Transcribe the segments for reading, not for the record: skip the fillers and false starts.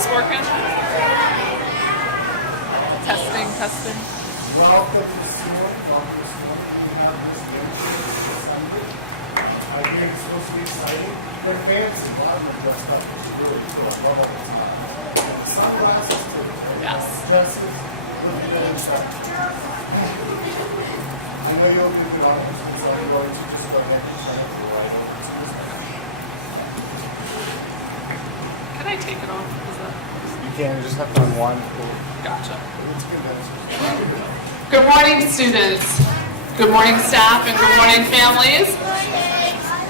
this working? Testing, testing. Welcome to school. Welcome to school. We have this assembly. I think it's supposed to be exciting. They're fancy. A lot of them dressed up. It's really cool. I love all the time. Sunglasses too. Yes. Dresses. Looking at inside. I know you'll do it on this. So you want to just go ahead and shut it right over. Can I take it off? Is that... You can just have to unwind. Gotcha. It's good. Good morning, students. Good morning, staff, and good morning, families.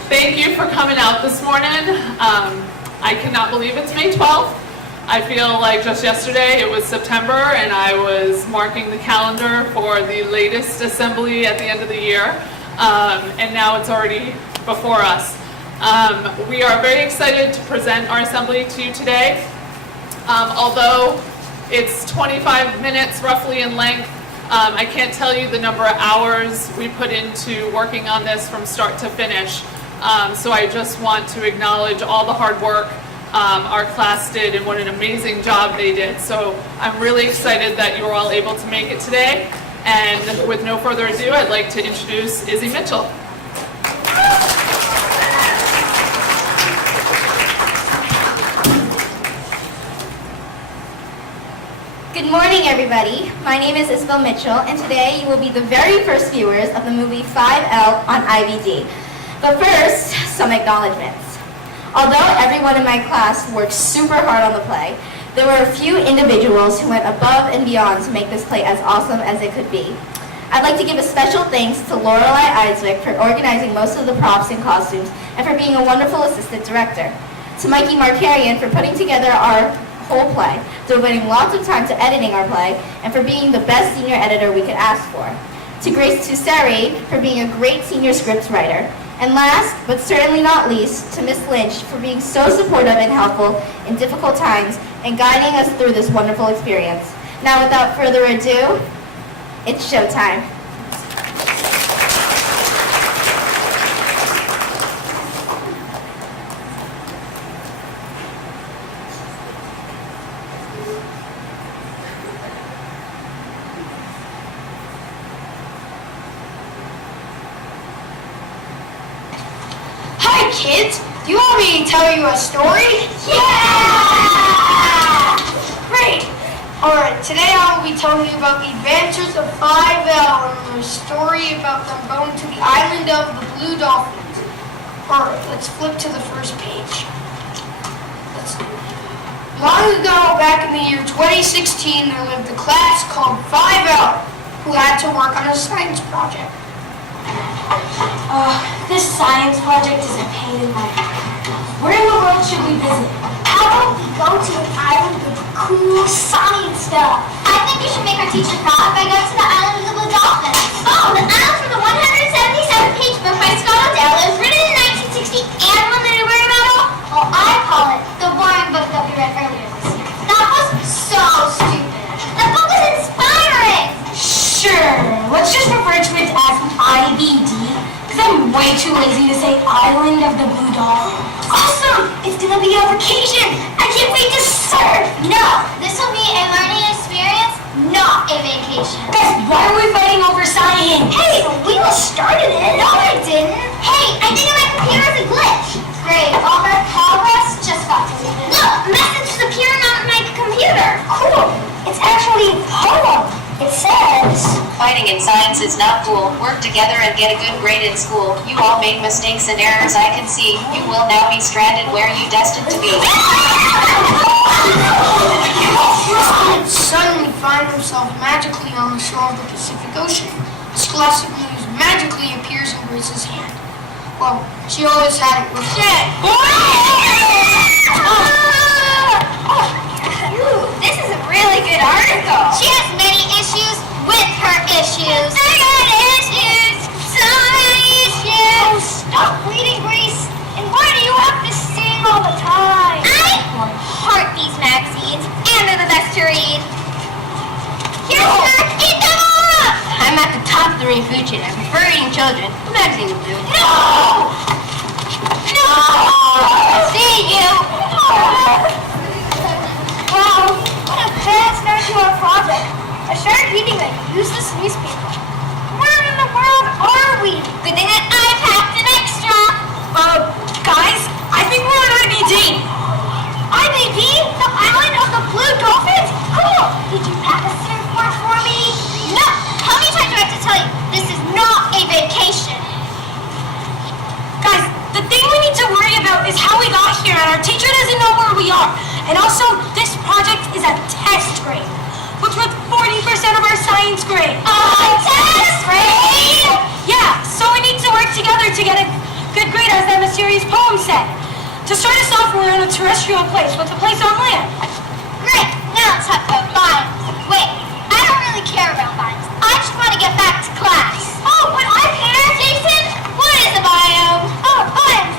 Thank you for coming out this morning. I cannot believe it's May 12th. I feel like just yesterday it was September and I was marking the calendar for the latest assembly at the end of the year. And now it's already before us. We are very excited to present our assembly to you today. Although it's 25 minutes roughly in length, I can't tell you the number of hours we put into working on this from start to finish. So I just want to acknowledge all the hard work our class did and what an amazing job they did. So I'm really excited that you were all able to make it today. And with no further ado, I'd like to introduce Izzy Mitchell. Good morning, everybody. My name is Isabel Mitchell, and today you will be the very first viewers of the movie 5L on IVD. But first, some acknowledgments. Although everyone in my class worked super hard on the play, there were a few individuals who went above and beyond to make this play as awesome as it could be. I'd like to give a special thanks to Lorelei Eiswick for organizing most of the props and costumes and for being a wonderful assistant director. To Mikey Markarian for putting together our whole play, devoting lots of time to editing our play, and for being the best senior editor we could ask for. To Grace Tusseri for being a great senior scripts writer. And last, but certainly not least, to Miss Lynch for being so supportive and helpful in difficult times and guiding us through this wonderful experience. Now, without further ado, it's showtime. Hi kids, do you want me to tell you a story? Yeah! Great! Alright, today I will be telling you about the adventures of 5L and a story about them going to the island of the Blue Dolphins. Alright, let's flip to the first page. Long ago, back in the year 2016, there lived a class called 5L who had to work on a science project. This science project is a pain in my head. Where in the world should we visit? How about we go to an island with cool science stuff? I think we should make our teacher proud by going to the island of the Blue Dolphins. Oh, the island from the 177-page book by Scott O'Dell. It was written in 1960 and won the Newbery Medal. Well, I call it the boring book that we read earlier this year. That was so stupid. The book was inspiring. Sure, let's just refer to it as IBD, because I'm way too lazy to say Island of the Blue Dolphins. Awesome! It's gonna be a vacation. I can't wait to surf. No, this will be a learning experience, not a vacation. Guys, why are we fighting over science? Hey, we all started it. No, I didn't. Hey, I think my computer is a glitch. Great, all that progress just got deleted. Look, a message is appearing on my computer. Cool. It's actually a poem. It says, Fighting in science is not cool. Work together and get a good grade in school. You all made mistakes and errors I can see. You will now be stranded where you destined to be. Suddenly find himself magically on the shore of the Pacific Ocean. Scholastic news magically appears in Grace's hand. Well, she always had it with it. Ooh, this is a really good article. She has many issues with her issues. I got issues. So many issues. oh, stop reading, Grace. And why do you have to sing all the time? I heart these magazines, and they're the best to read. Here's snack, eat them all up. I'm at the top 3 food chain. I prefer eating children. The magazine will do. No! No! See you. started reading a useless newspaper. Where in the world are we? Good thing that I packed an extra. Guys, I think we're on IBD. IBD? The island of the blue dolphins? Cool. Did you pack a surfboard for me? No, how many times do I have to tell you? This is not a vacation. Guys, the thing we need to worry about is how we got here, and our teacher doesn't know where we are. And also, this project is a test grade. What's with 40% of our science grade? Test grade? Yeah, so we need to work together to get a good grade, as that mysterious poem said. To start us off, we're in a terrestrial place. What's a place on land? Great, now let's talk about vines. Wait, I don't really care about vines. I just want to get back to class. Oh, but I care! Jason, what is a biome? Oh, biomes,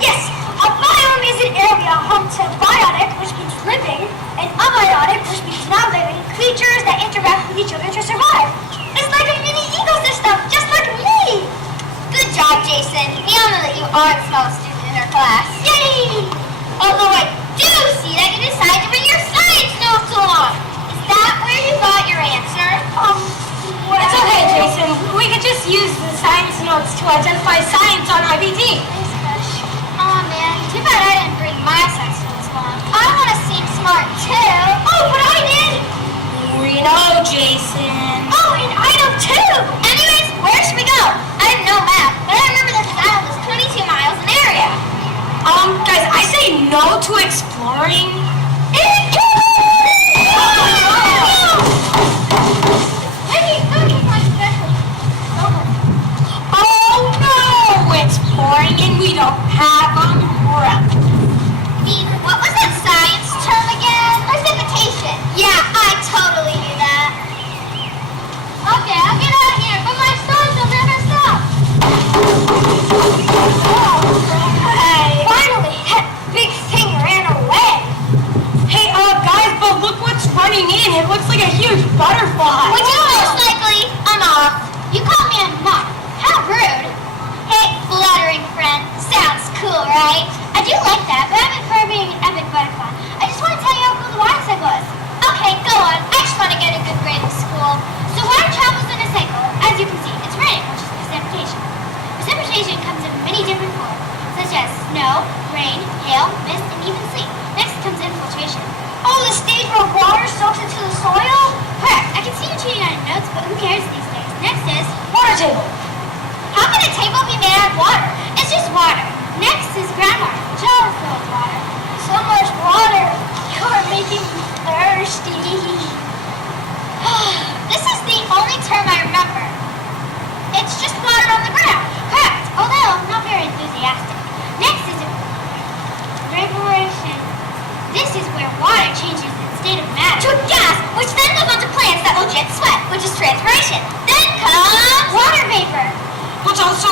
yes. A biome is an area home to biotic, which means living, and abiotic, which means non-living creatures that interact with each other to survive. It's like a mini ecosystem, just like me. Good job, Jason. We all know that you are the smallest student in our class. Yay! Although I do see that you decided to bring your science notes along. Is that where you got your answer? It's okay, Jason. We could just use the science notes to identify science on IBD. Aw, man. Too bad I didn't bring my science notes along. I want to seem smart, too. Oh, but I did! We know, Jason. Oh, and I know, too. Anyways, where should we go? I didn't know math, but I remember that this island was 22 miles in area. Guys, I say no to exploring. Oh no, it's pouring and we don't have umbrella. What was that science term again? Precipitation. Yeah, I totally knew that. Okay, I'll get out of here, but my songs will never stop. Hey, finally, that big thing ran away. Hey, guys, but look what's running in. It looks like a huge butterfly. Would you most likely? I'm off. You call me a mutt. How rude. Hey, fluttering friend. Sounds cool, right? I do like that, but I'm inferring being an epic butterfly. I just want to tell you how cool the water cycle is. Okay, go on. I just want to get a good grade in school. So water travels in a cycle. As you can see, it's raining, which is precipitation. Precipitation comes in many different forms, such as snow, rain, hail, mist, and even sleet. Next comes infiltration. Oh, the stage where water soaks into the soil? Correct. I can see you cheating on your notes, but who cares these days? Next is Water table. how can a table be made out of water? It's just water. Next is groundwater, which overflows water. So much water. You're making me thirsty. This is the only term I remember. It's just water on the ground. Correct, although not very enthusiastic. Next is evaporation. This is where water changes its state of matter to a gas, which then goes on to plants that legit sweat, which is transpiration. Then comes water vapor. Which also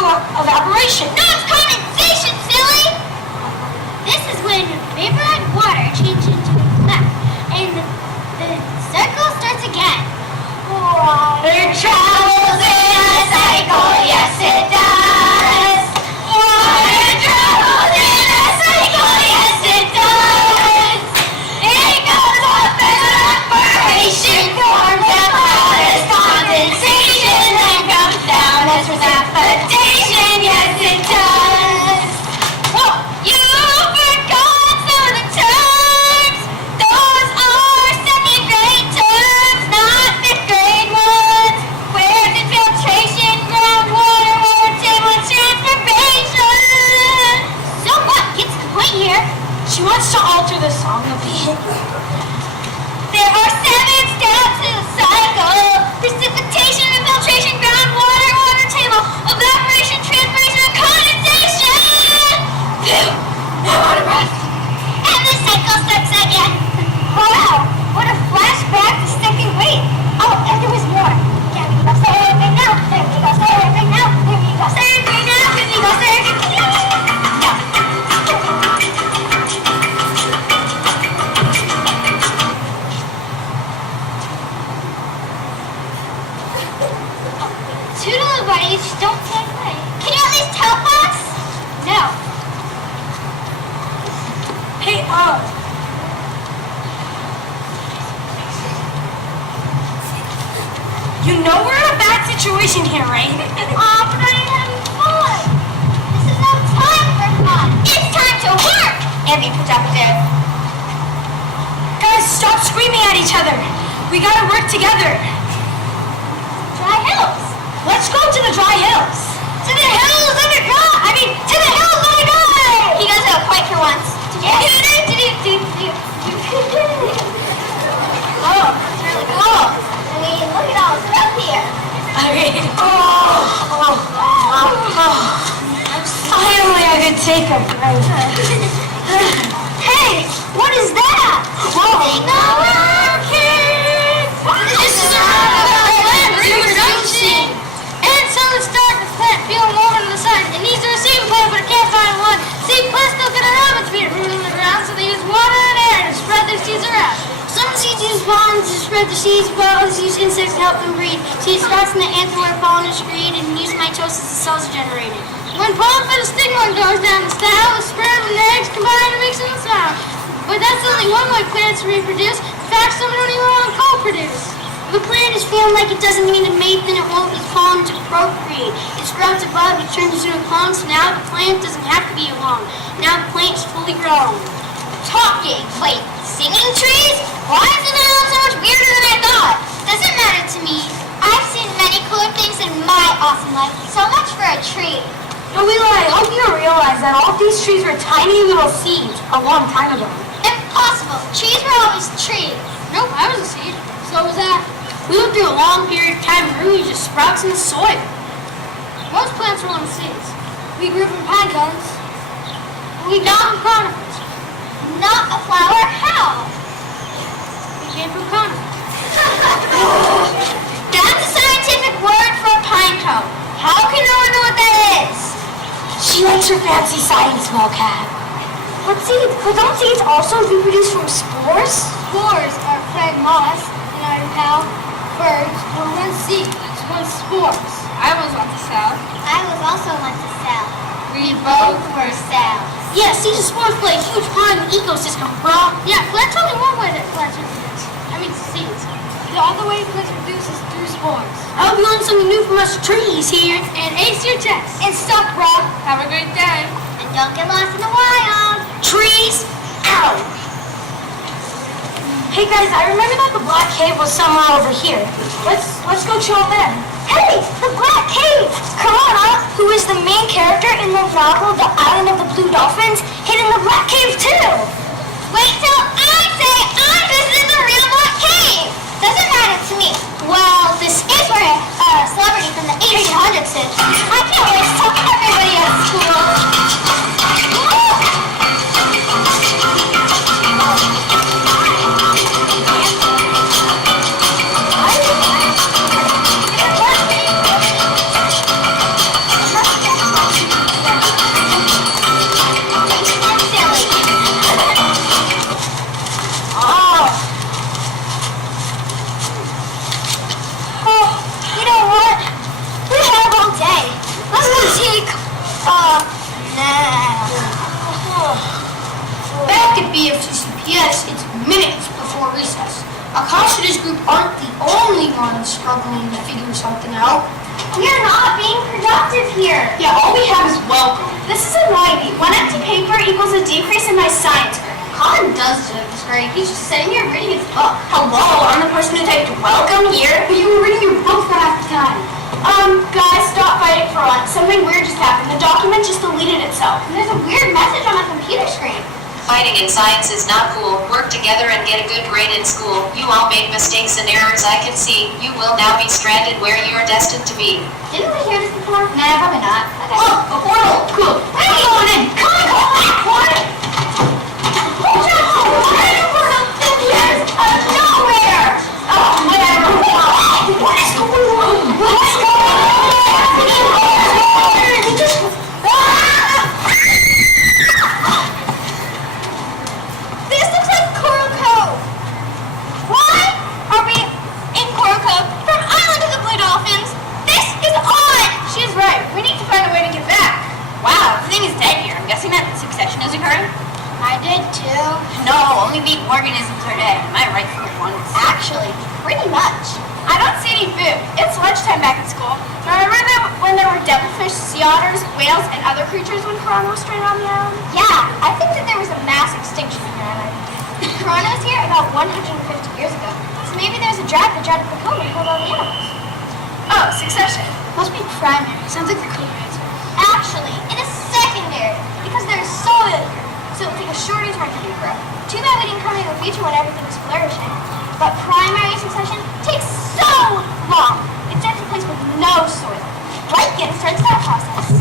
situation here, right? Aw, but I'm having fun. This is no time for fun. It's time to work. And be productive. Guys, stop screaming at each other. We gotta work together. Dry hills. Let's go to the dry hills. To the hills under God. I mean, to the hills under God. He does have a point for once. Yes. Oh, it's really cool. I mean, look at all this up here. Finally, I could take a break. Hey, what is that? This is a reproduction. And so it's starting to plant, feeling warmer than the sun. It needs a receiving plant, but it can't find one. Seed plants don't get around its feet rooted in the ground, so they use water and air to spread their seeds around. Some seeds use pollen to spread the seeds, while others use insects to help them breed. Seed starts in the anther where pollen is created, and use mitosis the cells are generated. When pollen fed stigma goes down the stem, the sperm and the eggs combine to make some sound. But that's only one way plants reproduce. In fact, some don't even want to co-produce. If a plant is feeling like it doesn't need to mate, then it won't use pollen to procreate. It sprouts above, it turns into a clone, so now the plant doesn't have to be alone. Now the plant is fully grown. Talking? Wait, singing trees? Why is it so much weirder than I thought? Doesn't matter to me. I've seen many cooler things in my awesome life. So much for a tree. No, Eli, I hope you realize that all of these trees were tiny little seeds a long time ago. Impossible. Trees were always trees. Nope, I was a seed. So was that. We went through a long period of time where we just sprouts in the soil. Most plants were little seeds. We grew from pine cones. We got from conifers. Not a flower? How? We came from conifers. That's a scientific word for a pine cone. How can no one know what that is? She likes her fancy science vocab. But seeds, don't seeds also reproduce from spores? Spores are Fred moss and our pal birds were one seed, one spores. I was on the south. I was also once a cell. We Both were cells. Yeah, seeds and spores play a huge part in the ecosystem, bro. Yeah, but that's only one way that plants reproduce. I mean seeds. The other way plants reproduce is through spores. I hope you learned something new from us trees here. And ace your test. And stop, bro. Have a great day. And don't get lost in the wild. Trees out! Hey guys, I remember that the Black Cave was somewhere over here. Let's go chill there. Hey, the Black Cave! Corona, who is the main character in the novel The Island of the Blue Dolphins, hid in the Black Cave too! Wait till I say I'm visiting the real Black Cave! Doesn't matter to me. Well, this is where a celebrity from the 1800s is. I can't wait to tell everybody at school. Back at BFCCPS, it's minutes before recess. Our cautionist group aren't the only ones struggling to figure something out. We're not being productive here. Yeah, all we have is welcome. This is a 90. One empty paper equals a decrease in my science grade. Colin does this grade. He's just sitting here reading his book. Hello, I'm the person who typed welcome here. But you were reading your book for half the time. Guys, stop fighting for once. Something weird just happened. The document just deleted itself. And there's a weird message on my computer screen. Fighting in science is not cool. Work together and get a good grade in school. You all made mistakes and errors I can see. You will now be stranded where you are destined to be. Didn't we hear this before? Nah, probably not. Okay. Oh, a portal. Cool. Hey, going in. Come on, go back, portal. Hold on. Where is the portal? There's nowhere. Oh, whatever. What is going on? What's going on? This looks like Coral Cove. Why are we in Coral Cove from Island of the Blue Dolphins? This is odd. She's right. We need to find a way to get back. Wow, the thing is dead here. I'm guessing that succession is occurring? I did too. No, only the organisms are dead. Am I right for once? Actually, pretty much. I don't don't see any food. It's lunchtime back at school. Remember when there were devilfish, sea otters, whales, and other creatures when Corona was stranded on the island? Yeah, I think that there was a mass extinction here on IVD. Corona was here about 150 years ago, so maybe there's a drought that dried up the cone and killed all the animals. Oh, succession. Must be primary. Sounds like the cooler answer. Actually, it is secondary, because there's soil here, so it would take a shorter time to regrow. Too bad we didn't come in the future when everything was flourishing. But primary succession takes so long. It starts a place with no soil. Lichen starts that process.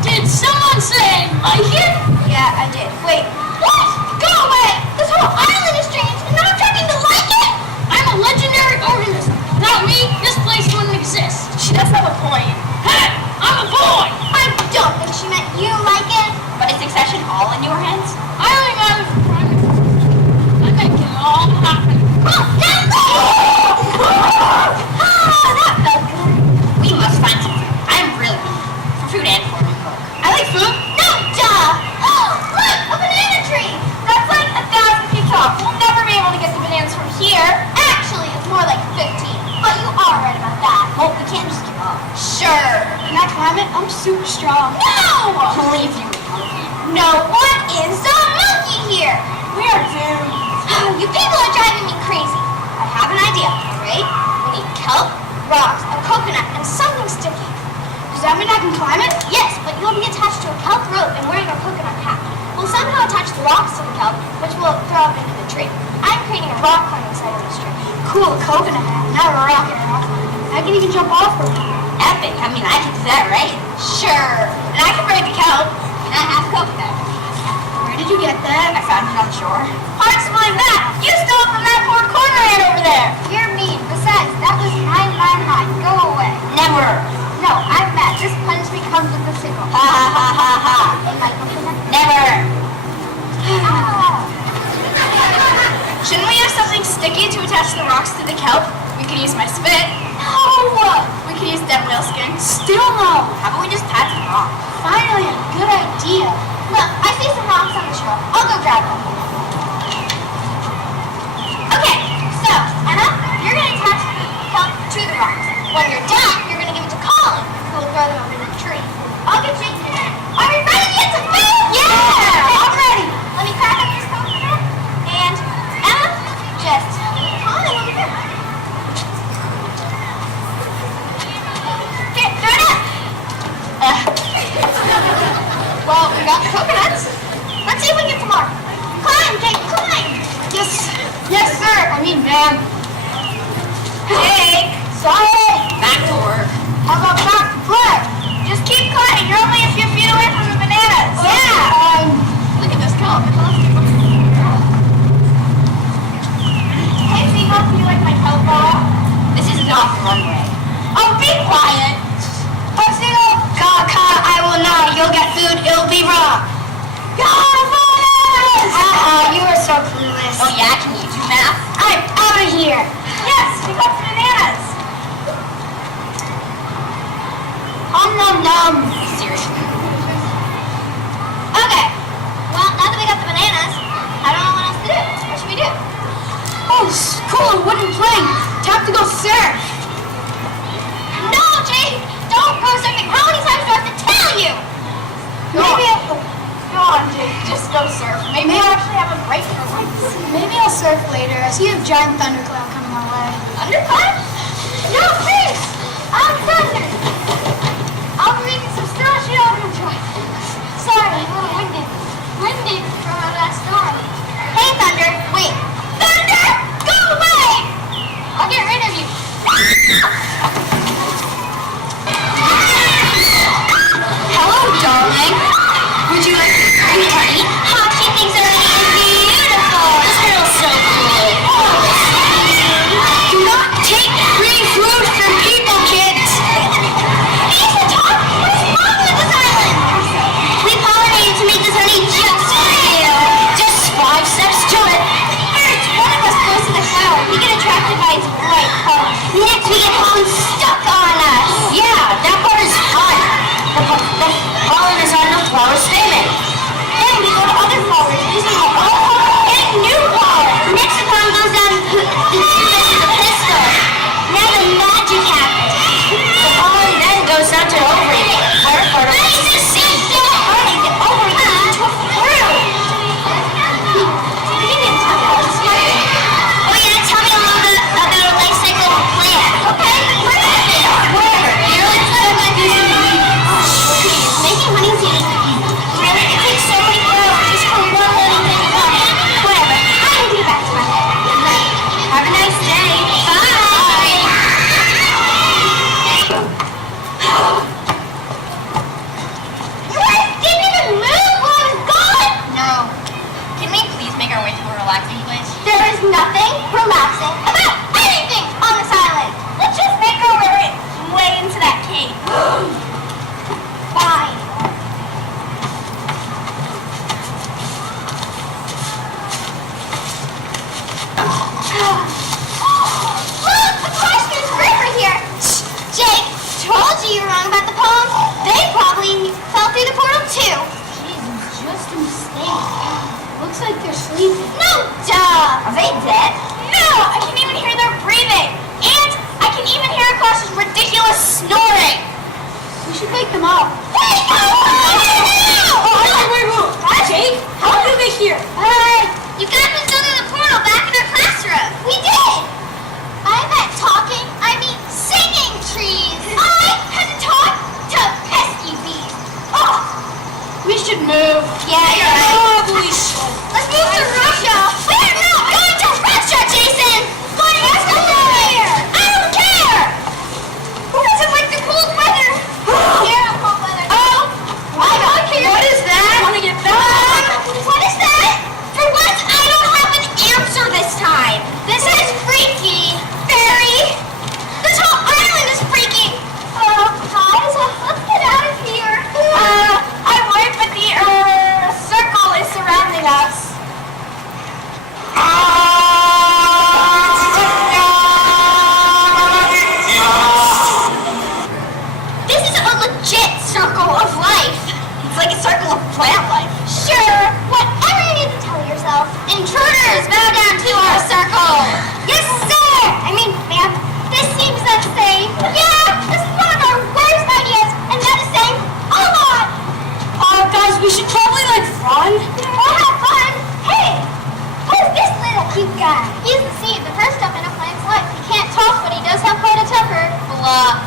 Did someone say lichen? Yeah, I did. Wait, what? Go away! This whole island is strange, and now I'm talking to lichen! I'm a legendary organism. Without me, this place wouldn't exist. She does have a point. Hey, I'm a boy! I don't think she meant you, lichen. But is succession all in your hands? I only matter for primary. I make it all happen. Oh, that felt good. We must find some food. I'm really hungry. For food and for milk. I like food. No, duh! Look, a banana tree! That's like 1,000 feet tall. We'll never be able to get the bananas from here. Actually, it's more like 15. But you are right about that. Well, we can't just give up. Sure. Can I climb it? I'm super strong. No! Only if you were hungry. No one is a monkey here! We are doomed. You people are driving me crazy. I have an idea, alright? We need kelp, rocks, a coconut, and something sticky. Does that mean I can climb it? Yes, but you'll be attached to a kelp rope and wearing a coconut hat. We'll somehow attach the rocks to the kelp, which we'll throw up into the tree. I'm creating a rock climbing site on this tree. Cool, coconut hat. Now we're rocking it. I can even jump off from here. Epic. I mean, I can do that, right? Sure. And I can break the kelp. And I have coconut. Where did you get that? I found it on shore. Hard to explain that! You stole it from that poor corner ant over there! You're mean. Besides, that was 9 high. Go away. Never. No, I'm mad. This punishment comes with the signal. Ha ha ha ha ha. In my coconut. Never. Ah. Shouldn't we have something sticky to attach the rocks to the kelp? We could use my spit. No! We could use dead whale skin. Still no. How about we just patch it off? Finally, a good idea. Look, I see some rocks on the shore. I'll go grab them. Okay, so, Emma, you're going to attach the kelp to the rocks. When you're done, you're going to give it to Colin, who will throw them up in the tree. I'll get you. Are we ready to get some food? Yeah! I'm ready. Let me crack up this coconut. And, Emma, just Colin over here. Okay, throw it up. Well, we got the coconuts. Let's see if we can get some more. Climb, Jake, climb. Yes, sir. I mean, man. Jake, sorry. Back to work. How about back to play? Just keep climbing. You're only a few feet away from the bananas. Yeah. Look at this kelp. Hey, Steve, do you like my kelp ball? This is not the runway. Oh, be quiet. I will not. You'll get food. It'll be raw. You are so clueless. Oh yeah, can you do math? I'm out of here. Yes, we got the bananas. Nom nom. Seriously. Okay. Well, now that we got the bananas, I don't know what else to do. What should we do? Oh, cool. Wooden plank. Time to go surf. No, Jake! Don't go surfing! How many times do I have to tell you? Go on, Jake. Just go surf. Maybe I'll actually have a break in our lives. Maybe I'll surf later. I see a giant thundercloud coming our way. Undercut? No, please! I'm thunder! I'll be reading some Star Overdrive. Sorry, a little winded. Winded from our last storm. Hey, Thunder! Wait! Thunder! Go away! I'll get rid of you. Hello, darling. Would you like to drink, honey? Hot things are beautiful. This girl's so cool. Do not take free food from people, kids. Are they dead? No! I can even hear their breathing. And I can even hear Clash's ridiculous snoring. We should wake them up. Wait! Jake, how did they hear? You guys moved under the portal back in our classroom. We did. I meant talking. I mean singing trees. I had to talk to pesky bees. Oh, We should move. yeah, you're right. We should. Let's move to Russia. We're not going to Russia, Jason. But let's go there. I don't care. Who doesn't like the cold weather? Yeah, cold weather. Oh, I don't care. what is that? I want to get back. What is that? For once, I don't have an answer this time. This is freaky. Very. This whole island is freaky. Guys, let's get out of here. I would, but the circle is surrounding us. This is a legit circle of life. It's like a circle of plant life. Sure, whatever you need to tell yourself. Intruders, bow down to our circle. Yes, sir. I mean, ma'am, this seems unsafe. Yeah, this is one of our worst ideas, and that is saying a lot. Guys, we should probably run. Or have fun. Hey, who's this little cute guy? He's the seed, the first step in a plant's life. He can't talk, but he does have quite a temper. Blah.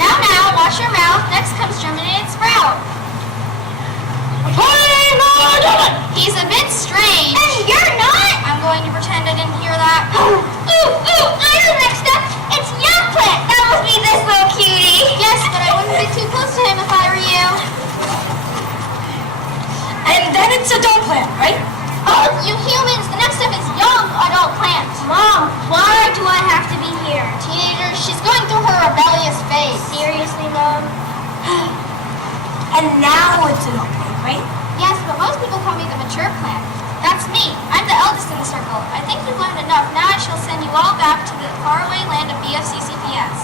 Now, wash your mouth. Next comes germinated sprout. He's a bit strange. And you're not? I'm going to pretend I didn't hear that. Ooh, I know the next step. It's young plant. That must be this little cutie. Yes, but I wouldn't be too close to him if I were you. And then it's adult plant, right? Oh, you humans, the next step is young adult plant. Mom, why do I have to be here? Teenager, she's going through her rebellious phase. Seriously, Mom? And now it's adult plant, right? Yes, but most people call me the mature plant. That's me. I'm the eldest in the circle. I think you've learned enough. Now I shall send you all back to the faraway land of BFCCPS.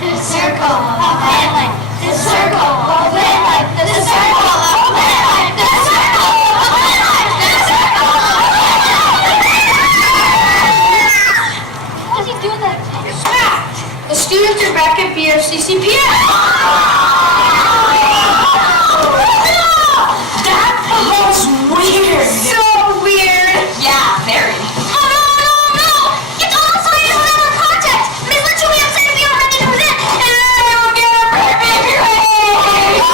The circle of plant life. The circle of plant life. The circle of plant life. The circle of plant life. The circle of plant life. What's he doing that? The students are back at BFCCPS. That was weird. So weird. Yeah, very. No! It's all inside of our contact! Miss Lynch will be upset if we don't have to present, and I will get a baby ring! Oh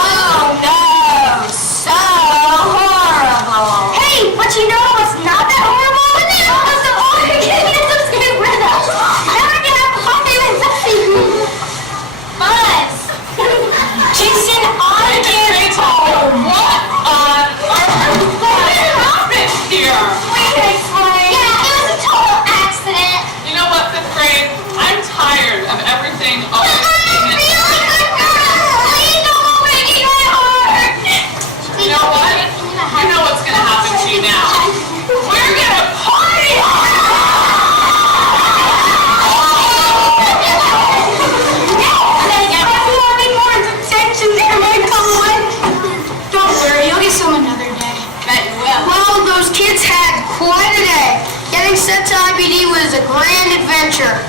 no, so horrible. Hey, but you know what's not that horrible? But then all of them all are getting in some stay with us! Now I can have coffee with Zesty! Buzz! Jason, I can't tell. What on earth happened here? Yeah, it was a total accident! You know what, fifth grade? I'm tired of everything always being an Please don't break my heart! You know what? You know what's gonna happen to you now. We're gonna party Don't worry, you'll get some another day. Bet you will. Well, those kids had quite a day. Getting sent to IBD was a grand adventure.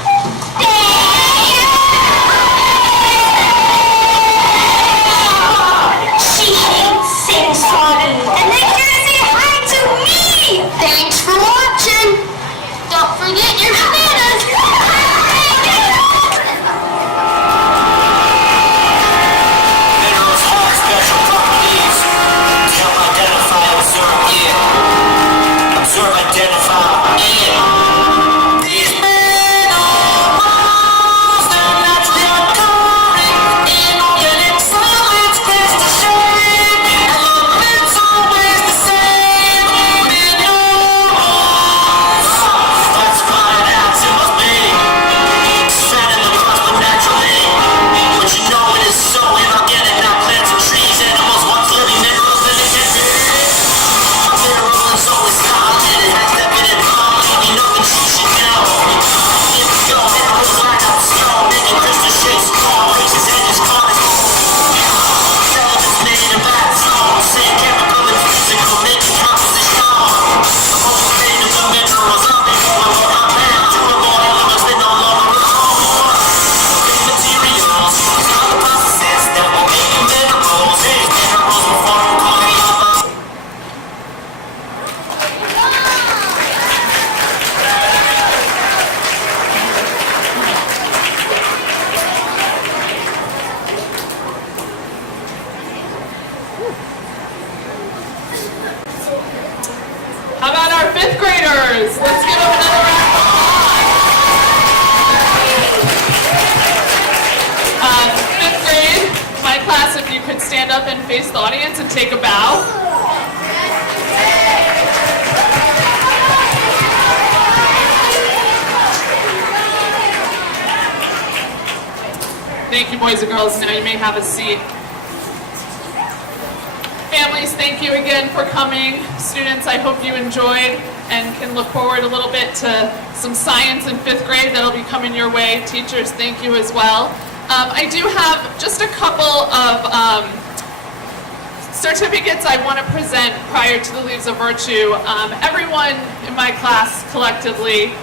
She hates sing-songy. And they can't say hi to me. Thanks for watching. Don't forget your bananas! Minerals have special properties to help identify, observe, and observe, identify, and these minerals How about our fifth graders? Let's give them another round of applause. Fifth grade, my class, if you could stand up and face the audience and take a bow. Thank you, boys and girls. Now you may have a seat. Families, thank you again for coming. Students, I hope you enjoyed and can look forward a little bit to some science in fifth grade that'll be coming your way. Teachers, thank you as well. I do have just a couple of certificates I want to present prior to the Leaves of Virtue. Everyone in my class collectively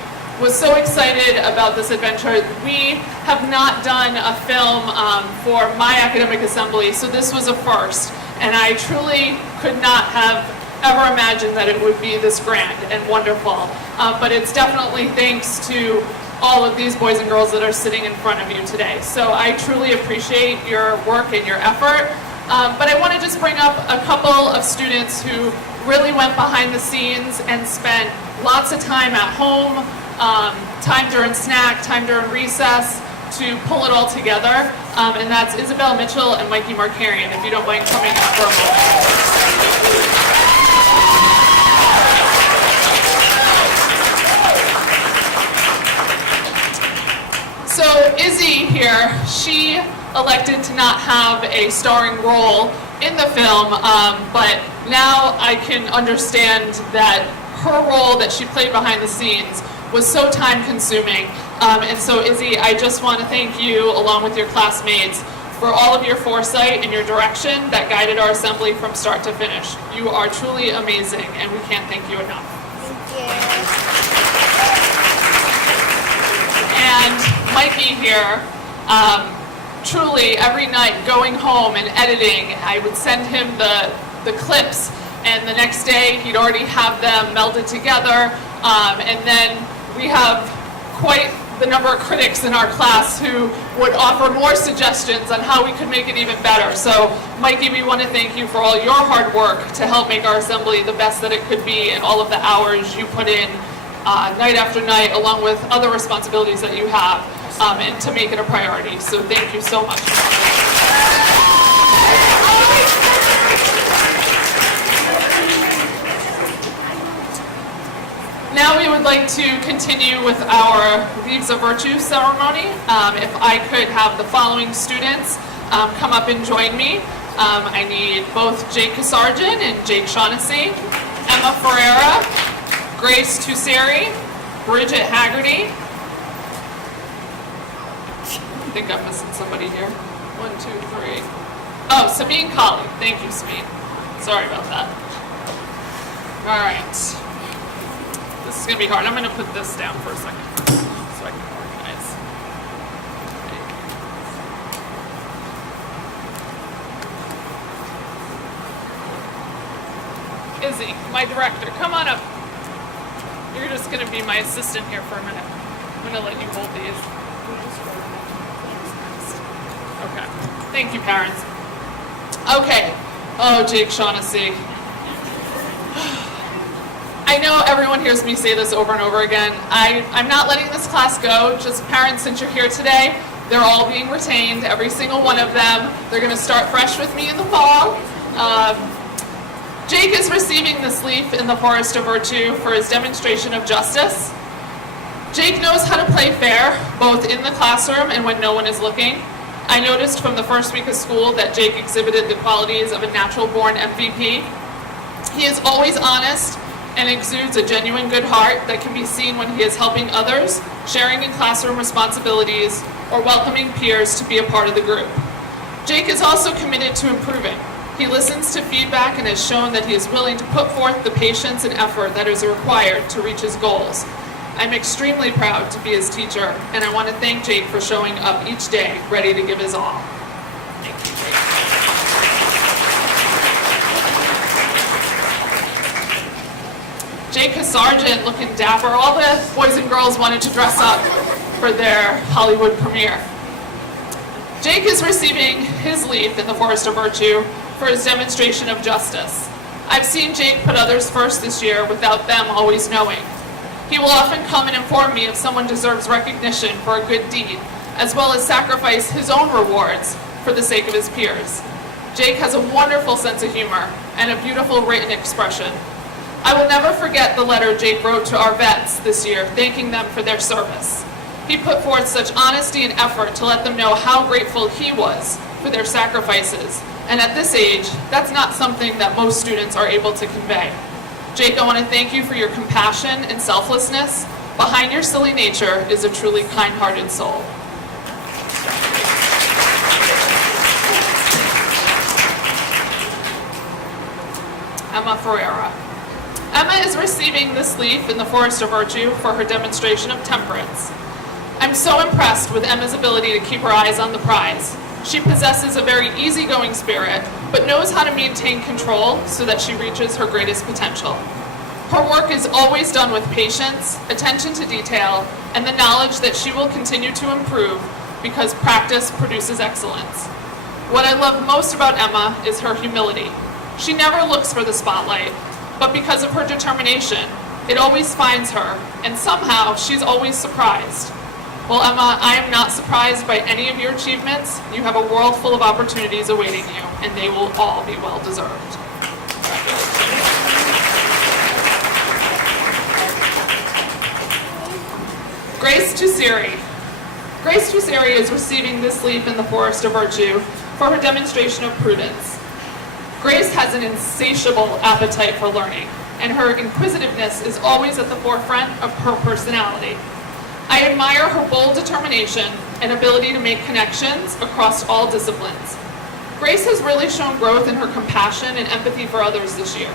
was so excited about this adventure. We have not done a film for my academic assembly, so this was a first. And I truly could not have ever imagined that it would be this grand and wonderful. But it's definitely thanks to all of these boys and girls that are sitting in front of you today. So I truly appreciate your work and your effort. But I want to just bring up a couple of students who really went behind the scenes and spent lots of time at home, time during snack, time during recess, to pull it all together, and that's Isabel Mitchell and Mikey Markarian, if you don't mind coming up for a moment. So Izzy here, she elected to not have a starring role in the film, but now I can understand that her role that she played behind the scenes was so time consuming. And so Izzy, I just want to thank you, along with your classmates, for all of your foresight and your direction that guided our assembly from start to finish. You are truly amazing, and we can't thank you enough. Thank you. And Mikey here, truly every night going home and editing, I would send him the clips, and the next day he'd already have them melded together, and then we have quite the number of critics in our class who would offer more suggestions on how we could make it even better. So Mikey, we want to thank you for all your hard work to help make our assembly the best that it could be, and all of the hours you put in night after night, along with other responsibilities that you have, and to make it a priority. So thank you so much. Now we would like to continue with our Leaves of Virtue ceremony. If I could have the following students come up and join me. I need both Jake Sargent and Jake Shaughnessy, Emma Ferreira, Grace Tusseri, Bridget Haggerty. I think I'm missing somebody here. 1, 2, 3. Oh, Sabine Colley. Thank you, Sabine. Sorry about that. All right. This is going to be hard. I'm going to put this down for a second so I can organize. Izzy, my director, come on up. You're just going to be my assistant here for a minute. I'm going to let you hold these. Okay. Thank you, parents. Okay. Oh, Jake Shaughnessy. I know everyone hears me say this over and over again. I'm not letting this class go. Just parents, since you're here today, they're all being retained, every single one of them. They're going to start fresh with me in the fall. Jake is receiving this leaf in the Forest of Virtue for his demonstration of justice. Jake knows how to play fair, both in the classroom and when no one is looking. I noticed from the first week of school that Jake exhibited the qualities of a natural-born MVP. He is always honest and exudes a genuine good heart that can be seen when he is helping others, sharing in classroom responsibilities, or welcoming peers to be a part of the group. Jake is also committed to improving. He listens to feedback and has shown that he is willing to put forth the patience and effort that is required to reach his goals. I'm extremely proud to be his teacher, and I want to thank Jake for showing up each day ready to give his all. Thank you, Jake. Jake Sargent, looking dapper. All the boys and girls wanted to dress up for their Hollywood premiere. Jake is receiving his leaf in the Forest of Virtue for his demonstration of justice. I've seen Jake put others first this year without them always knowing. He will often come and inform me if someone deserves recognition for a good deed, as well as sacrifice his own rewards for the sake of his peers. Jake has a wonderful sense of humor and a beautiful written expression. I will never forget the letter Jake wrote to our vets this year, thanking them for their service. He put forth such honesty and effort to let them know how grateful he was for their sacrifices. And at this age, that's not something that most students are able to convey. Jake, I want to thank you for your compassion and selflessness. Behind your silly nature is a truly kind-hearted soul. Emma Ferreira. Emma is receiving this leaf in the Forest of Virtue for her demonstration of temperance. I'm so impressed with Emma's ability to keep her eyes on the prize. She possesses a very easygoing spirit, but knows how to maintain control so that she reaches her greatest potential. Her work is always done with patience, attention to detail, and the knowledge that she will continue to improve because practice produces excellence. What I love most about Emma is her humility. She never looks for the spotlight, but because of her determination, it always finds her, and somehow she's always surprised. Well, Emma, I am not surprised by any of your achievements. You have a world full of opportunities awaiting you, and they will all be well-deserved. Grace Tusiri. Grace Tusiri is receiving this leaf in the Forest of Virtue for her demonstration of prudence. Grace has an insatiable appetite for learning, and her inquisitiveness is always at the forefront of her personality. I admire her bold determination and ability to make connections across all disciplines. Grace has really shown growth in her compassion and empathy for others this year.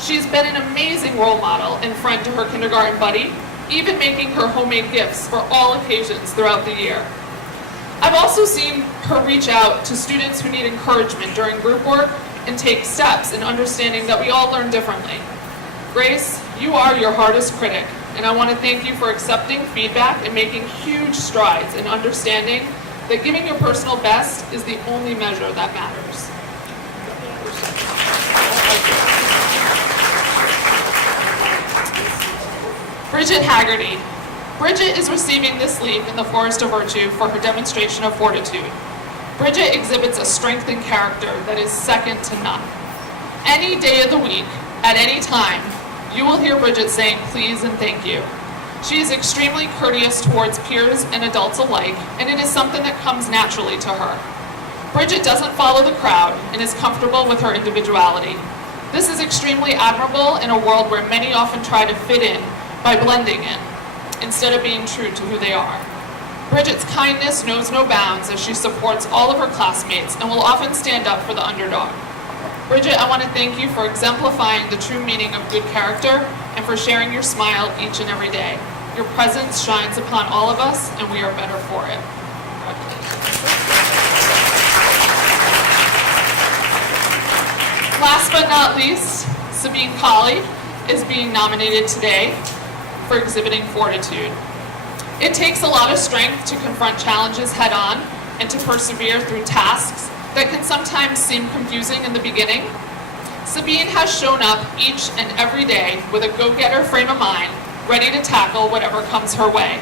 She's been an amazing role model and friend to her kindergarten buddy, even making her homemade gifts for all occasions throughout the year. I've also seen her reach out to students who need encouragement during group work and take steps in understanding that we all learn differently. Grace, you are your hardest critic, and I want to thank you for accepting feedback and making huge strides in understanding that giving your personal best is the only measure that matters. Bridget Haggerty. Bridget is receiving this leaf in the Forest of Virtue for her demonstration of fortitude. Bridget exhibits a strength in character that is second to none. Any day of the week, at any time, you will hear Bridget saying please and thank you. She is extremely courteous towards peers and adults alike, and it is something that comes naturally to her. Bridget doesn't follow the crowd and is comfortable with her individuality. This is extremely admirable in a world where many often try to fit in by blending in, instead of being true to who they are. Bridget's kindness knows no bounds as she supports all of her classmates and will often stand up for the underdog. Bridget, I want to thank you for exemplifying the true meaning of good character and for sharing your smile each and every day. Your presence shines upon all of us, and we are better for it. Congratulations. Last but not least, Sabine Colley is being nominated today for exhibiting fortitude. It takes a lot of strength to confront challenges head-on and to persevere through tasks that can sometimes seem confusing in the beginning. Sabine has shown up each and every day with a go-getter frame of mind, ready to tackle whatever comes her way.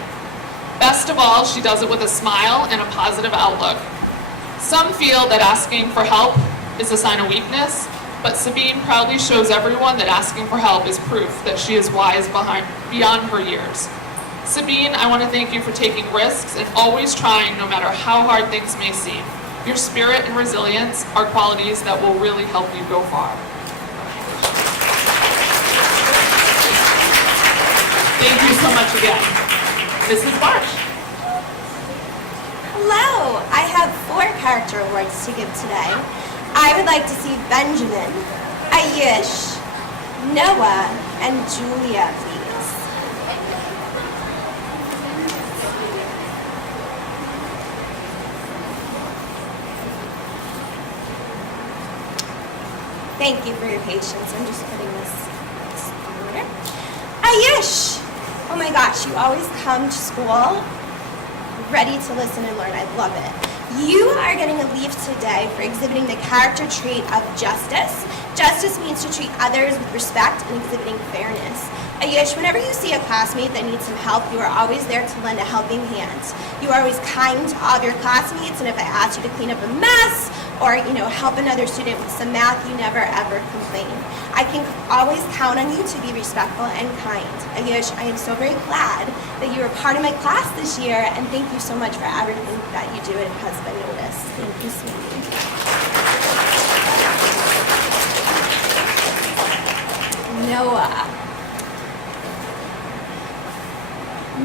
Best of all, she does it with a smile and a positive outlook. Some feel that asking for help is a sign of weakness, but Sabine proudly shows everyone that asking for help is proof that she is wise beyond her years. Sabine, I want to thank you for taking risks and always trying no matter how hard things may seem. Your spirit and resilience are qualities that will really help you go far. Thank you so much again. Mrs. Marsh. Hello, I have 4 character awards to give today. I would like to see Benjamin, Ayush, Noah, and Julia, please. Thank you for your patience. I'm just putting this in order. Ayush! Oh my gosh, you always come to school ready to listen and learn. I love it. You are getting a leaf today for exhibiting the character trait of justice. Justice means to treat others with respect and exhibiting fairness. Ayush, whenever you see a classmate that needs some help, you are always there to lend a helping hand. You are always kind to all of your classmates, and if I ask you to clean up a mess or, help another student with some math, you never ever complain. I can always count on you to be respectful and kind. Ayush, I am so very glad that you are part of my class this year, and thank you so much for everything that you do. It has been noticed. Thank you, sweetie.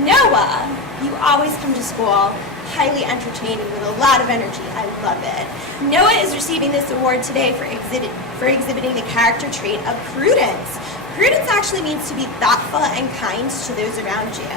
Noah, you always come to school highly entertaining with a lot of energy. I love it. Noah is receiving this award today for exhibiting the character trait of prudence. Prudence actually means to be thoughtful and kind to those around you.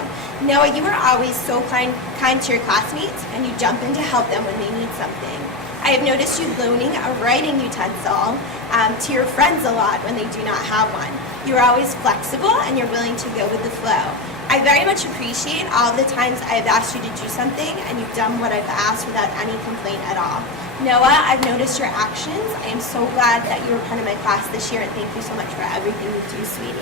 Noah, you are always so kind to your classmates, and you jump in to help them when they need something. I have noticed you loaning a writing utensil to your friends a lot when they do not have one. You are always flexible, and you're willing to go with the flow. I very much appreciate all the times I've asked you to do something and you've done what I've asked without any complaint at all. Noah, I've noticed your actions. I am so glad that you were part of my class this year, and thank you so much for everything you do, sweetie.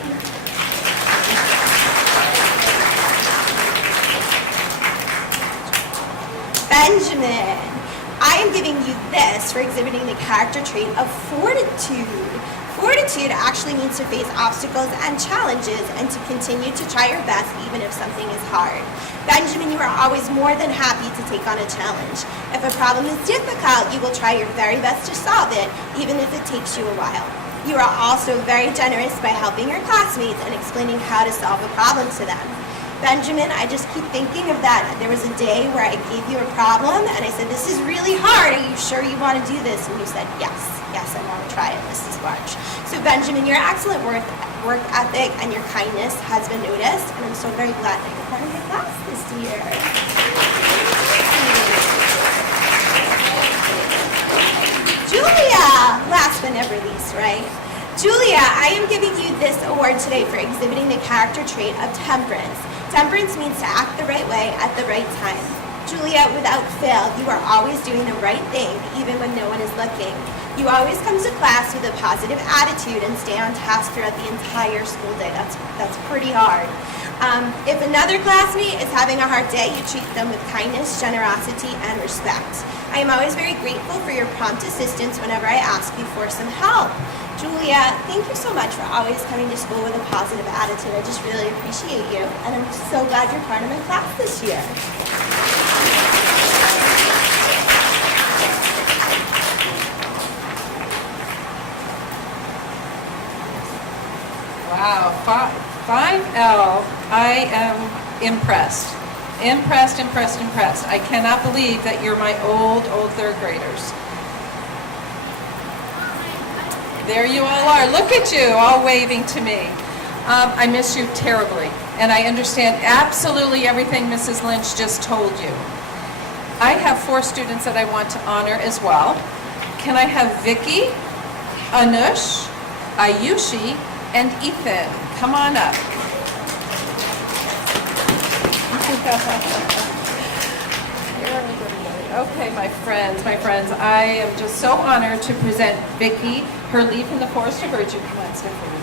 Benjamin, I am giving you this for exhibiting the character trait of fortitude. Fortitude actually means to face obstacles and challenges and to continue to try your best even if something is hard. Benjamin, you are always more than happy to take on a challenge. If a problem is difficult, you will try your very best to solve it, even if it takes you a while. You are also very generous by helping your classmates and explaining how to solve a problem to them. Benjamin, I just keep thinking of that. There was a day where I gave you a problem and I said, this is really hard. Are you sure you want to do this? And you said, yes, I want to try it, Mrs. March. So Benjamin, your excellent work ethic and your kindness has been noticed, and I'm so very glad that you're part of my class this year. Julia, last but never least, right? Julia, I am giving you this award today for exhibiting the character trait of temperance. Temperance means to act the right way at the right time. Julia, without fail, you are always doing the right thing, even when no one is looking. You always come to class with a positive attitude and stay on task throughout the entire school day. That's pretty hard. If another classmate is having a hard day, you treat them with kindness, generosity, and respect. I am always very grateful for your prompt assistance whenever I ask you for some help. Julia, thank you so much for always coming to school with a positive attitude. I just really appreciate you, and I'm so glad you're part of my class this year. Wow, 5L, I am impressed. Impressed. I cannot believe that you're my old third graders. There you all are. Look at you, all waving to me. I miss you terribly, and I understand absolutely everything Mrs. Lynch just told you. I have 4 students that I want to honor as well. Can I have Vicky, Anush, Ayushi, and Ethan? Come on up. Okay, my friends, I am just so honored to present Vicky her Leaf in the Forest of Virtue. Come on, step forward.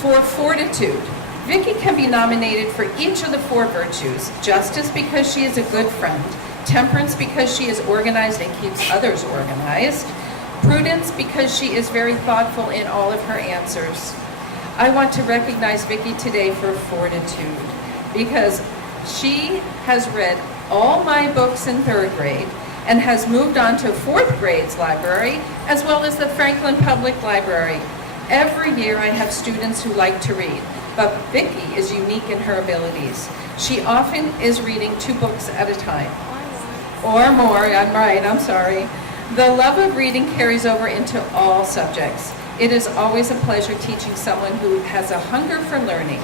For fortitude. Vicky can be nominated for each of the 4 virtues. Justice because she is a good friend. Temperance because she is organized and keeps others organized. Prudence because she is very thoughtful in all of her answers. I want to recognize Vicky today for fortitude because she has read all my books in 3rd grade and has moved on to 4th grade's library as well as the Franklin Public Library. Every year I have students who like to read, but Vicky is unique in her abilities. She often is reading 2 books at a time. Or more, I'm right, I'm sorry. The love of reading carries over into all subjects. It is always a pleasure teaching someone who has a hunger for learning.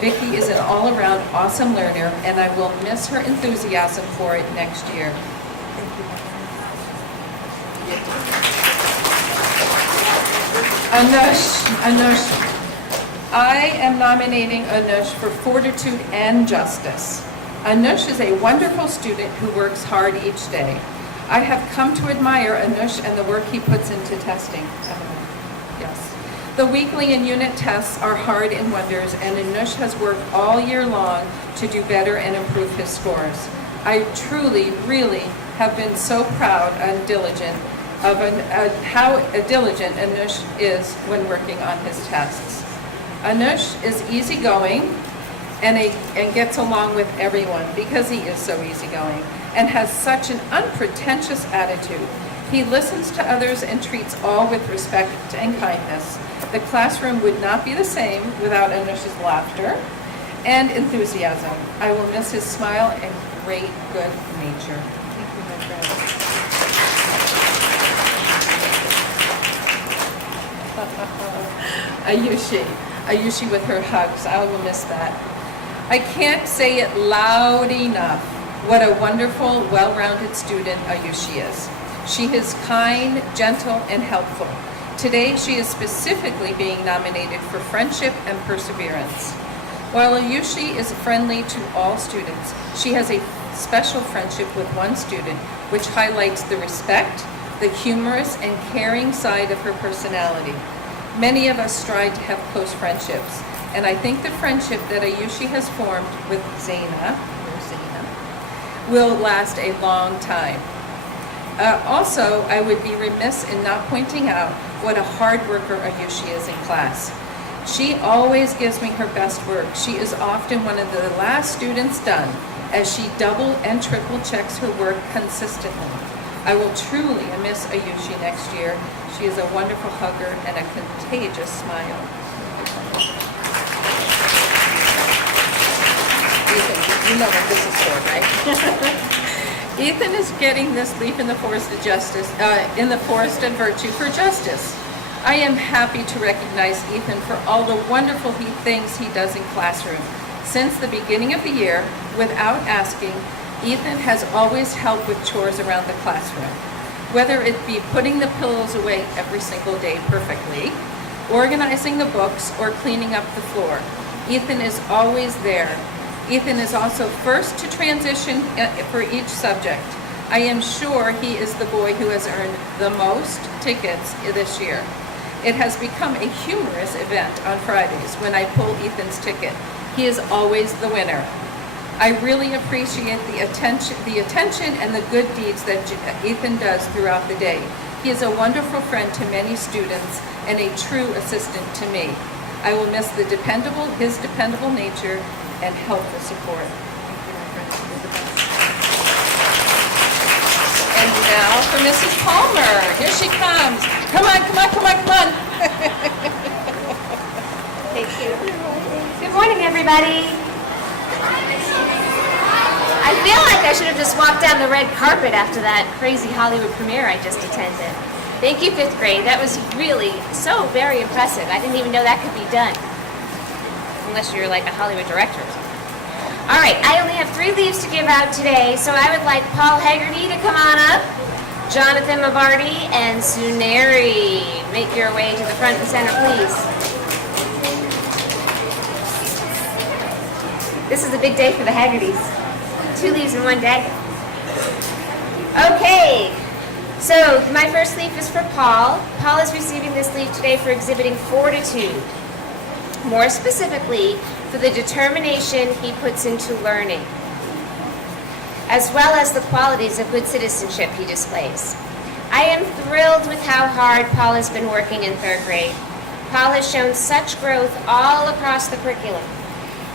Vicky is an all-around awesome learner, and I will miss her enthusiasm for it next year. Anush. I am nominating Anush for fortitude and justice. Anush is a wonderful student who works hard each day. I have come to admire Anush and the work he puts into testing. Yes. The weekly and unit tests are hard and wonders, and Anush has worked all year long to do better and improve his scores. I truly, really have been so proud and diligent of how diligent Anush is when working on his tests. Anush is easygoing and gets along with everyone because he is so easygoing and has such an unpretentious attitude. He listens to others and treats all with respect and kindness. The classroom would not be the same without Anush's laughter and enthusiasm. I will miss his smile and great good nature. Thank you, my friend. Ayushi with her hugs. I will miss that. I can't say it loud enough what a wonderful, well-rounded student Ayushi is. She is kind, gentle, and helpful. Today, she is specifically being nominated for friendship and perseverance. While Ayushi is friendly to all students, she has a special friendship with one student, which highlights the respect, the humorous and caring side of her personality. Many of us strive to have close friendships, and I think the friendship that Ayushi has formed with Zaina will last a long time. Also, I would be remiss in not pointing out what a hard worker Ayushi is in class. She always gives me her best work. She is often one of the last students done, as she double and triple checks her work consistently. I will truly miss Ayushi next year. She is a wonderful hugger and a contagious smile. Ethan, you know what this is for, right? Ethan is getting this leaf in the forest of justice, in the forest of virtue for justice. I am happy to recognize Ethan for all the wonderful things he does in classroom. Since the beginning of the year, without asking, Ethan has always helped with chores around the classroom. Whether it be putting the pillows away every single day perfectly, organizing the books, or cleaning up the floor, Ethan is always there. Ethan is also first to transition for each subject. I am sure he is the boy who has earned the most tickets this year. It has become a humorous event on Fridays when I pull Ethan's ticket. He is always the winner. I really appreciate the attention and the good deeds that Ethan does throughout the day. He is a wonderful friend to many students and a true assistant to me. I will miss his dependable nature and helpful support. Thank you, my friends. You're the best. And now for Mrs. Palmer. Here she comes. Come on, come on, come on, come on. Thank you. Good morning, everybody. I feel like I should have just walked down the red carpet after that crazy Hollywood premiere I just attended. Thank you, 5th grade. That was really so very impressive. I didn't even know that could be done. Unless you're like a Hollywood director or something. All right, I only have 3 leaves to give out today, so I would like Paul Haggerty to come on up, Jonathan Mavardi, and Suneri. Make your way to the front and center, please. This is a big day for the Haggertys. 2 leaves in one day. Okay, so my first leaf is for Paul. Paul is receiving this leaf today for exhibiting fortitude. More specifically, for the determination he puts into learning, as well as the qualities of good citizenship he displays. I am thrilled with how hard Paul has been working in 3rd grade. Paul has shown such growth all across the curriculum.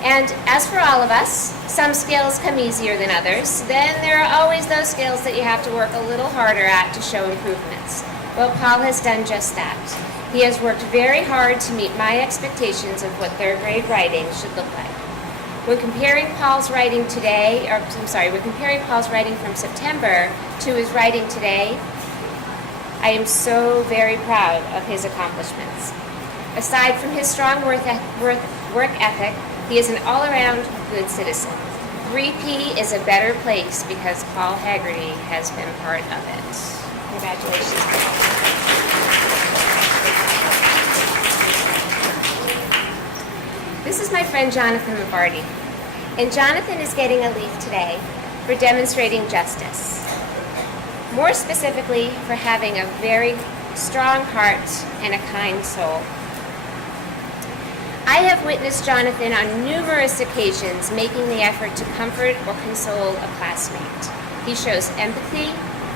And as for all of us, some skills come easier than others. Then there are always those skills that you have to work a little harder at to show improvements. Well, Paul has done just that. He has worked very hard to meet my expectations of what 3rd grade writing should look like. When comparing Paul's writing today, when comparing Paul's writing from September to his writing today, I am so very proud of his accomplishments. Aside from his strong work ethic, he is an all-around good citizen. 3P is a better place because Paul Haggerty has been part of it. Congratulations, Paul. This is my friend Jonathan Mavardi, and Jonathan is getting a leaf today for demonstrating justice. More specifically, for having a very strong heart and a kind soul. I have witnessed Jonathan on numerous occasions making the effort to comfort or console a classmate. He shows empathy,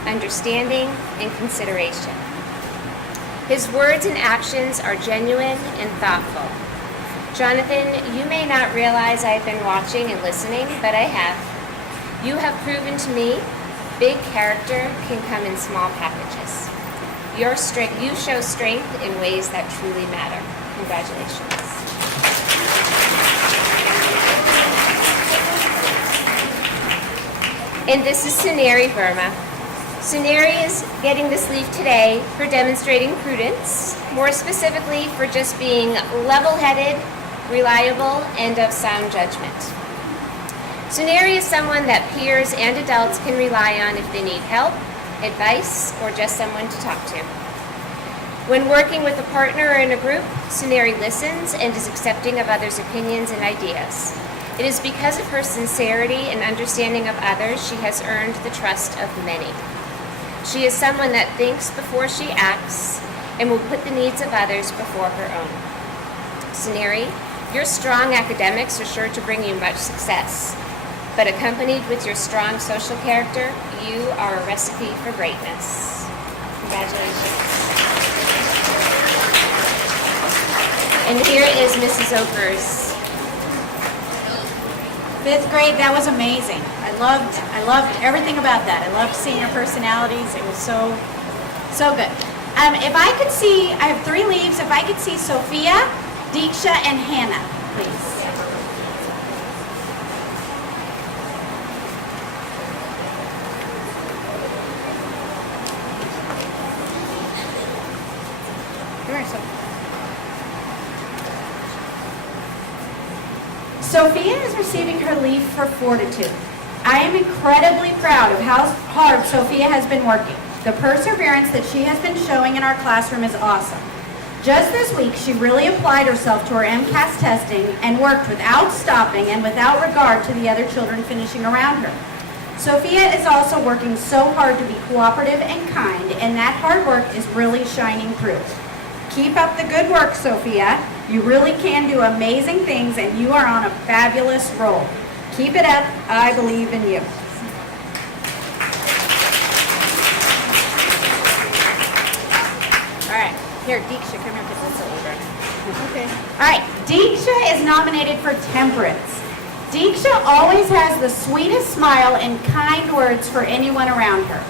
understanding, and consideration. His words and actions are genuine and thoughtful. Jonathan, you may not realize I've been watching and listening, but I have. You have proven to me big character can come in small packages. You show strength in ways that truly matter. Congratulations. And this is Suneri Verma. Suneri is getting this leaf today for demonstrating prudence, more specifically for just being level-headed, reliable, and of sound judgment. Suneri is someone that peers and adults can rely on if they need help, advice, or just someone to talk to. When working with a partner or in a group, Suneri listens and is accepting of others' opinions and ideas. It is because of her sincerity and understanding of others she has earned the trust of many. She is someone that thinks before she acts and will put the needs of others before her own. Suneri, your strong academics are sure to bring you much success, but accompanied with your strong social character, you are a recipe for greatness. Congratulations. And here is Mrs. Okers. 5th grade, that was amazing. I loved everything about that. I loved seeing your personalities. It was so good. If I could see, I have 3 leaves. If I could see Sophia, Deeksha, and Hannah, please. Sophia is receiving her leaf for fortitude. I am incredibly proud of how hard Sophia has been working. The perseverance that she has been showing in our classroom is awesome. Just this week, she really applied herself to her MCAS testing and worked without stopping and without regard to the other children finishing around her. Sophia is also working so hard to be cooperative and kind, and that hard work is really shining through. Keep up the good work, Sophia. You really can do amazing things, and you are on a fabulous roll. Keep it up. I believe in you. All right. Here, Deeksha, come here because it's a little better. Okay. All right. Deeksha is nominated for Temperance. Deeksha always has the sweetest smile and kind words for anyone around her.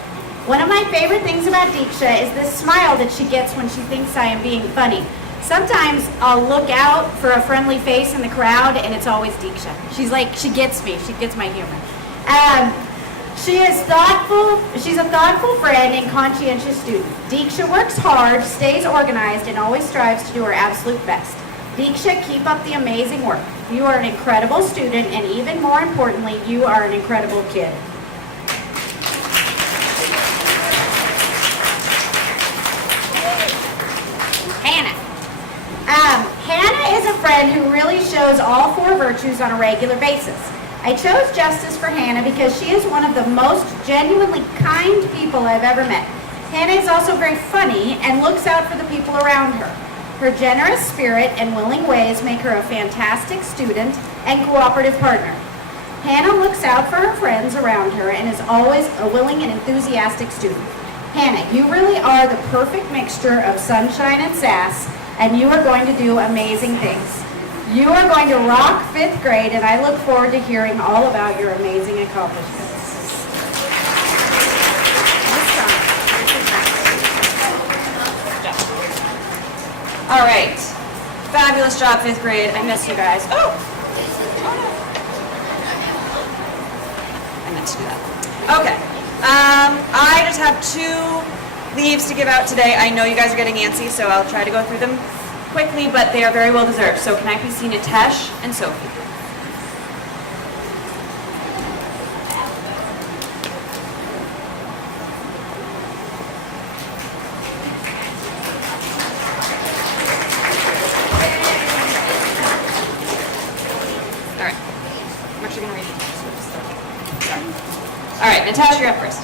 One of my favorite things about Deeksha is this smile that she gets when she thinks I am being funny. Sometimes I'll look out for a friendly face in the crowd, and it's always Deeksha. She gets me. She gets my humor. She is thoughtful. She's a thoughtful friend and conscientious student. Deeksha works hard, stays organized, and always strives to do her absolute best. Deeksha, keep up the amazing work. You are an incredible student, and even more importantly, you are an incredible kid. Hannah is a friend who really shows all 4 virtues on a regular basis. I chose Justice for Hannah because she is one of the most genuinely kind people I've ever met. Hannah is also very funny and looks out for the people around her. Her generous spirit and willing ways make her a fantastic student and cooperative partner. Hannah looks out for her friends around her and is always a willing and enthusiastic student. Hannah, you really are the perfect mixture of sunshine and sass, and you are going to do amazing things. You are going to rock 5th grade, and I look forward to hearing all about your amazing accomplishments. All right. Fabulous job, 5th grade. I miss you guys. Oh! I meant to do that. Okay. I just have 2 leaves to give out today. I know you guys are getting antsy, so I'll try to go through them quickly, but they are very well deserved. So can I please see Nitesh and Sophie? All right. I'm actually going to read it. Sorry. All right, Natasha, you're up first.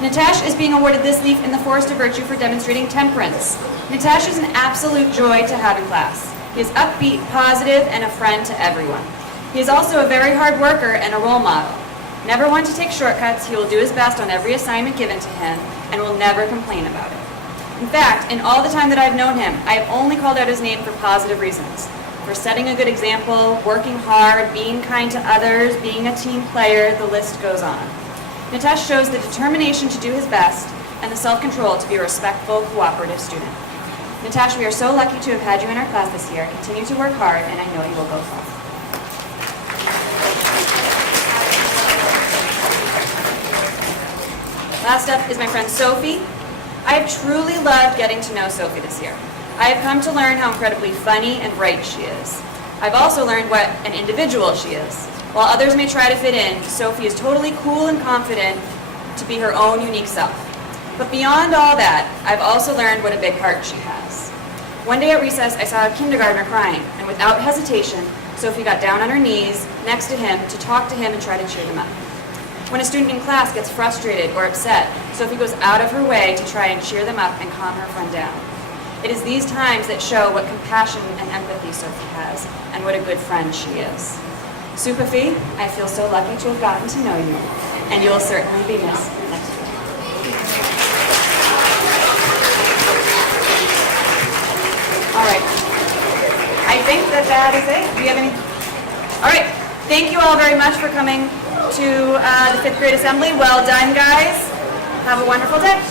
Natasha is being awarded this leaf in the Forest of Virtue for demonstrating temperance. Natasha is an absolute joy to have in class. He is upbeat, positive, and a friend to everyone. He is also a very hard worker and a role model. Never one to take shortcuts, he will do his best on every assignment given to him and will never complain about it. In fact, in all the time that I've known him, I have only called out his name for positive reasons. For setting a good example, working hard, being kind to others, being a team player, the list goes on. Nitesh shows the determination to do his best and the self-control to be a respectful, cooperative student. Nitesh, we are so lucky to have had you in our class this year. Continue to work hard, and I know you will go far. Last up is my friend Sophie. I have truly loved getting to know Sophie this year. I have come to learn how incredibly funny and bright she is. I've also learned what an individual she is. While others may try to fit in, Sophie is totally cool and confident to be her own unique self. But beyond all that, I've also learned what a big heart she has. One day at recess, I saw a kindergartner crying, and without hesitation, Sophie got down on her knees next to him to talk to him and try to cheer them up. When a student in class gets frustrated or upset, Sophie goes out of her way to try and cheer them up and calm her friend down. It is these times that show what compassion and empathy Sophie has, and what a good friend she is. Supafi, I feel so lucky to have gotten to know you, and you will certainly be missed next year. All right. I think that is it. Do you have any? All right. Thank you all very much for coming to the 5th grade assembly. Well done, guys. Have a wonderful day.